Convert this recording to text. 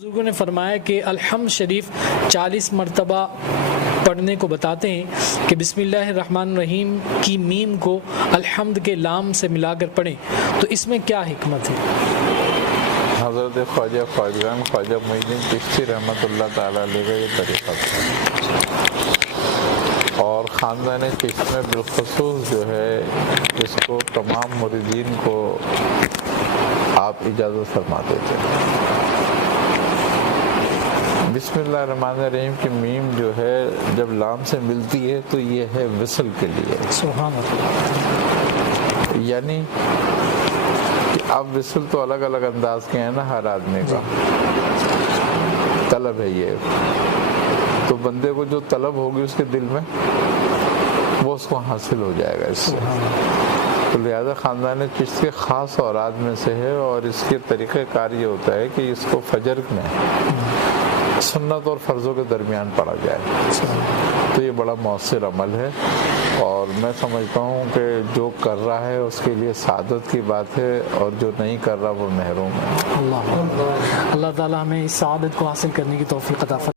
بزرگوں نے فرمایا کہ الحمد شریف 40 مرتبہ پڑھنے کو بتاتے ہیں کہ بسم اللہ الرحمن الرحیم کی میم کو الحمد کے لام سے ملا کر پڑھیں، تو اس میں کیا حکمت ہے؟ حضرت خواجہ خواجگان خواجہ معین الدین چشتی رحمۃ اللہ تعالیٰ علیہ کا یہ طریقہ تھا، اور خاندان چشت میں بالخصوص جو ہے اس کو تمام مریدین کو آپ اجازت فرماتے تھے۔ بسم اللہ الرحمن الرحیم کی میم جو ہے جب لام سے ملتی ہے تو یہ ہے وصل کے لیے، سبحان اللہ، یعنی اب وصل تو الگ الگ انداز کے ہیں نا ہر آدمی کا، طلب ہے یہ، تو بندے کو جو طلب ہوگی اس کے دل میں وہ اس کو حاصل ہو جائے گا اس سے، تو لہذا خاندان چشت کے خاص اوراد میں سے ہے، اور اس کے طریقہ کار یہ ہوتا ہے کہ اس کو فجر میں سنت اور فرضوں کے درمیان پڑھا جائے، تو یہ بڑا مؤثر عمل ہے، اور میں سمجھتا ہوں کہ جو کر رہا ہے اس کے لیے سعادت کی بات ہے، اور جو نہیں کر رہا وہ محروم ہے۔ اللہ تعالیٰ ہمیں اس سعادت کو حاصل کرنے کی توفیق عطا فرمائے۔